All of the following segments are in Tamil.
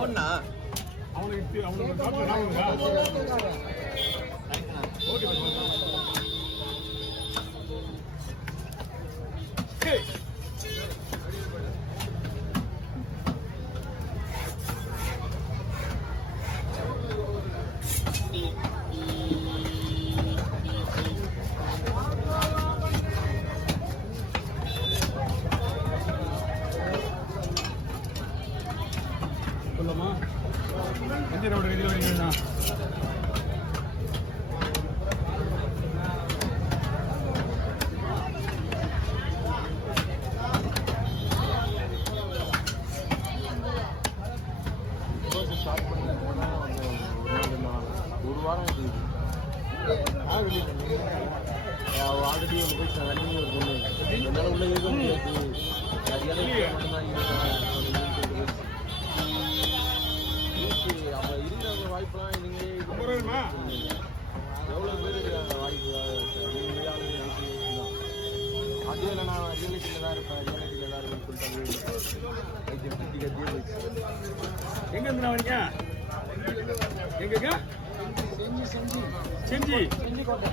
ஒண்ணா அவனுக்கு சொல்லமா வஞ்சிரோட இதில் வரீங்கண்ணா ஒரு வாரம் ஆல்ரெடி போய் ரன்னிங் ஒரு பொண்ணு என்னால் உள்ள இருக்க முடியாது அப்போ இருக்கிற வாய்ப்பெல்லாம் நீங்களே எவ்வளோ பேர் இருக்காங்க வாய்ப்பு அதே இல்லை நான் ரியாலிட்டியில் தான் இருப்பேன் ரியாலிட்டியில் தான் இருப்பேன்னு சொல்லிட்டு எங்கேருந்து வரீங்க எங்கங்க செஞ்சி கோட்டை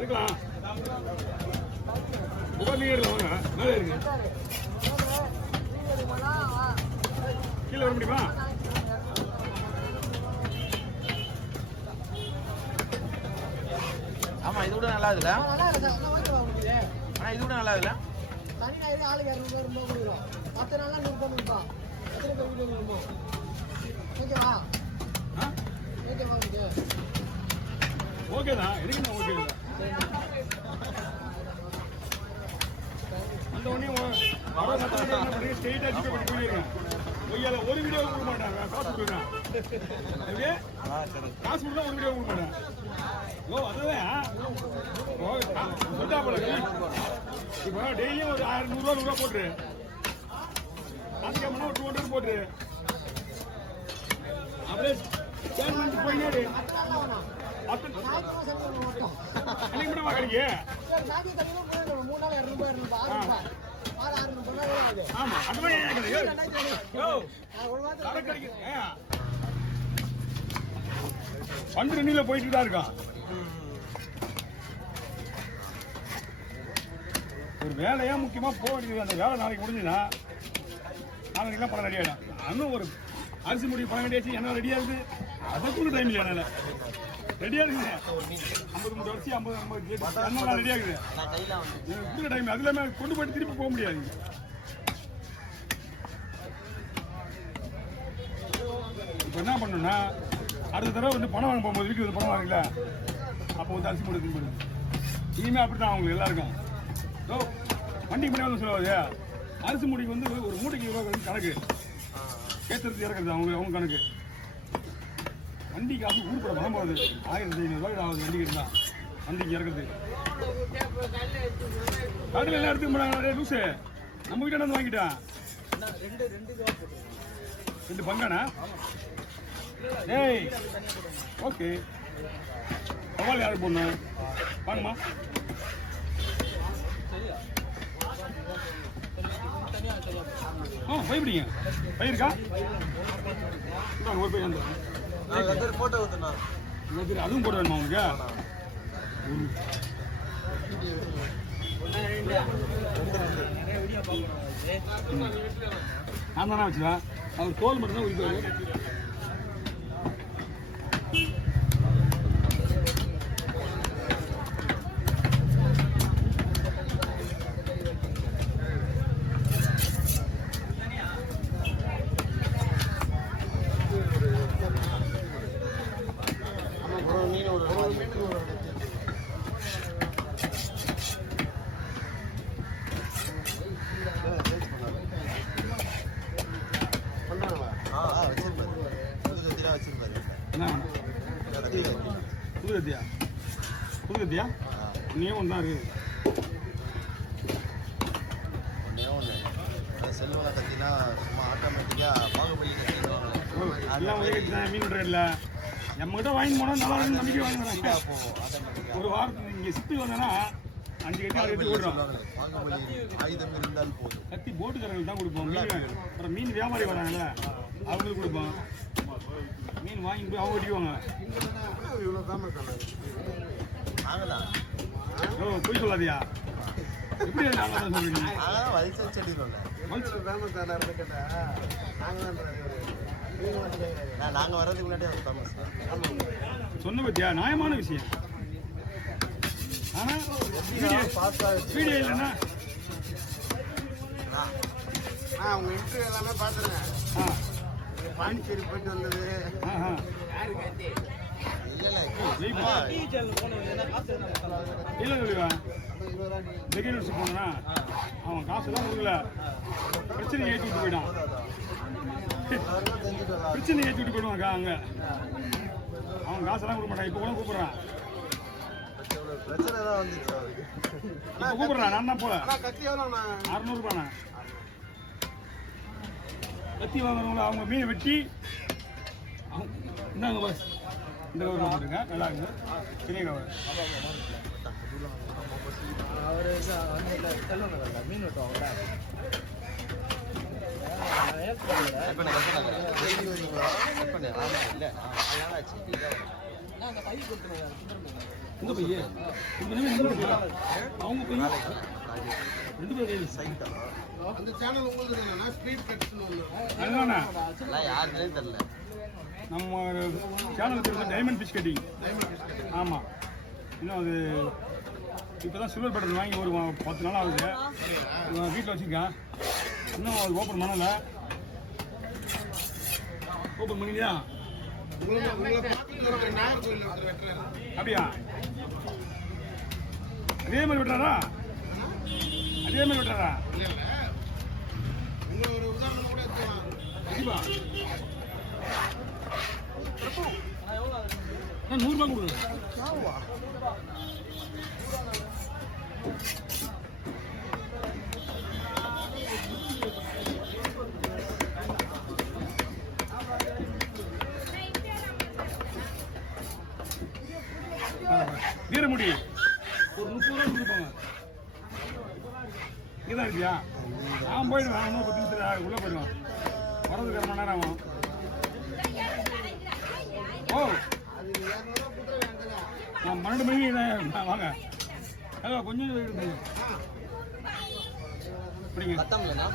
இருக்கலாம் வாங்க மேலே இருக்கு கீழே வர முடியுமா ஆமா இது கூட நல்லா இருக்குல்ல ஆனா இது கூட நல்லா இருக்குல்ல சனி ஞாயிறு ஆளுக்கு 200 ரூபாய் கொடுக்குறோம் 10 நாள்லாம் 100 ரூபாய் கொடுப்பா எத்தனை பேர் வீடியோ கொடுப்போம் ஓகேவா ஓகேதான் இருக்குண்ணா ஓகே அந்த உடனே ஸ்ட்ரெயிட் அடிச்சு போயிருக்கேன் ஒய்யால ஒரு வீடியோ கொடுக்க மாட்டாங்க காசு கொடுக்குறேன் காசு கொடுத்தா ஒரு வீடியோ கொடுக்க மாட்டேன் ஓ அதுதான் சொல்லிட்டா போல இப்போ டெய்லியும் ஒரு 100 போட்டுரு அதுக்கப்புறம் ஒரு 200 போட்டுரு அப்படியே பேமெண்ட் போயினாரு அன்னைக்கு மட்டும் கிடைக்கு ஆமா அது பண்டு ரெண்டில போயிட்டு தான் இருக்கான் ஒரு வேலையா முக்கியமா போக வேண்டியது அந்த வேலை நாளைக்கு முடிஞ்சுன்னா நாளைக்கு பணம் ரெடி ஆகிடும் இன்னும் ஒரு அரிசி முடி பணம் ரெடியாச்சு என்ன ரெடியா இருக்கு அதுக்கு டைம் இல்லை என்னால ரெடியா இருக்குங்க 50 மூட்டை அரிசி 50 ரெடியா இருக்குது டைம் அது இல்லாம கொண்டு போயிட்டு திருப்பி போக முடியாது இப்ப என்ன பண்ணணும்னா அடுத்த தடவை வந்து பணம் வாங்க போகும்போது வீட்டுக்கு பணம் வாங்கல அப்போ வந்து அரிசி மூட்டை திரும்பி இனிமே அப்படித்தான் அவங்களுக்கு எல்லாருக்கும் வண்டிக்கு பண்ணி சொல்லுவாங்க அரிசி மூட்டைக்கு வந்து ஒரு மூட்டைக்கு ரூபாய் கணக்கு ஏற்றுறது இறக்குறது அவங்க கணக்கு வண்டி காசு ஊருப்பட பணம் போகுது 1500 ரூபாய் ஆகுது வண்டிக்கு இருந்தா வண்டிக்கு இறக்குறது கடையில் எல்லாம் எடுத்துக்க மாட்டாங்க லூசு நம்ம கிட்ட வந்து வாங்கிட்டான் 2 பங்கானா ஏய் ஓகே சவால் யாருக்கு போடணும் வாங்கம்மா பயப்படிங்க பயிர்க்கா ஒரு பையன் போட்டோ ஊத்துனா அதுவும் போட வேணுமா உங்களுக்கு நான் தானே வச்சுக்கா அவர் தோல் மட்டும் தான் உரிப்பாரு புதுகத்தியா நீ ஒன்றா இருக்குது ஒன்றே ஒன்று செல்வனை கத்தினா சும்மா ஆட்டோமேட்டிக்காக பாகுபலி கத்திடுவாங்க. எல்லாம் ஒரே கட்டி தான் மீன் விடுறதில்ல. நம்மகிட்ட வாங்கி போனால் நல்லா இருக்குன்னு நம்பிக்கை வாங்கிடுறாங்க. ஒரு வாரத்துக்கு இங்கே சித்து வந்தேன்னா 5 கட்டி 6 கட்டி ஓடுறோம். பாகுபலி ஆயுதம் இருந்தால் போதும். கத்தி போட்டுக்காரங்களுக்கு தான் கொடுப்போம். மீன் அப்புறம் மீன் வியாபாரி வராங்கல்ல அவங்களுக்கு கொடுப்போம். மீன் வாங்கிட்டு போய் அவங்க ஓட்டிக்குவாங்க. இவ்வளோ ஃபேமஸ் நாங்கள் தான். ஓ போய் சொல்லாதியா? எப்படி நாங்கள் தான் சொல்றீங்க? நாங்கள் வயசு செடி ஃபேமஸ் தானே இருந்து கேட்டால் நாங்கள் தான் நாங்கள் வர்றதுக்கு முன்னாடியே அது ஃபேமஸ். சொன்ன பத்தியா நியாயமான விஷயம். ஆனால் வீடியோ இல்லைன்னா உங்கள் இன்டர்வியூ எல்லாமே பார்த்துருங்க. பாண்டிச்சேரி போயிட்டு வந்தது. இல்லை சொல்லுவா பெரிய போனா அவன் காசு தான் கொடுக்கல. பிரச்சனை ஏற்றி விட்டு போயிட்டான். பிரச்சனை ஏற்றி விட்டு போயிடுவாங்க அங்கே. அவன் காசெல்லாம் கொடுக்க மாட்டான். இப்போ கூட கூப்பிட்றான். பிரச்சனை தான் வந்துச்சு அவருக்கு. இப்போ கூப்பிட்றான். நான் தான் போல கத்தி எவ்வளோண்ணா? 600 ரூபாண்ணா. கத்தி வாங்குறவங்கள அவங்க மீனை வெட்டி இந்தாங்க பஸ் இந்த கவர் போட்டுருங்க. நல்லா இருக்குது. பெரிய கவர். மீன் வெட்டுவாங்கல்ல இந்த பையன் அவங்க பையன் 2 பேர் சைட்டா அந்த சேனல் உங்களுக்கு என்னன்னா ஸ்ட்ரீட் கட்ஸ்னு ஒன்று. அதுதானே யாருன்னே தெரியல. நம்ம சேனல் பேர் டைமண்ட் ஃபிஷ் கட்டிங். ஆமாம். இன்னும் அது இப்போ தான் சில்வர் பட்டன் வாங்கி ஒரு 10 நாள் ஆகுது. வீட்டில் வச்சுருக்கேன். இன்னும் அது ஓப்பன் பண்ணலை. ஓப்பன் பண்ணிக்கியா? அப்படியா? அதே மாதிரி விட்டுறாரா? அதே மாதிரி விட்டுறாரா? கண்டிப்பா 100 ரூபாய் கொடுங்க. வீரமுடி ஒரு 30 ரூபா கொடுப்பாங்க. இதான் இருக்கியா? நான் போயிடுவேன். இன்னும் 10 நிமிஷத்துல உள்ளே போயிடுவேன். வரதுக்கு 1/2 மணி நேரம் ஆகும். ஓ நான் 12 மணிக்கு வாங்க. கொஞ்சம் பிடிங்க. பத்தம்லண்ணா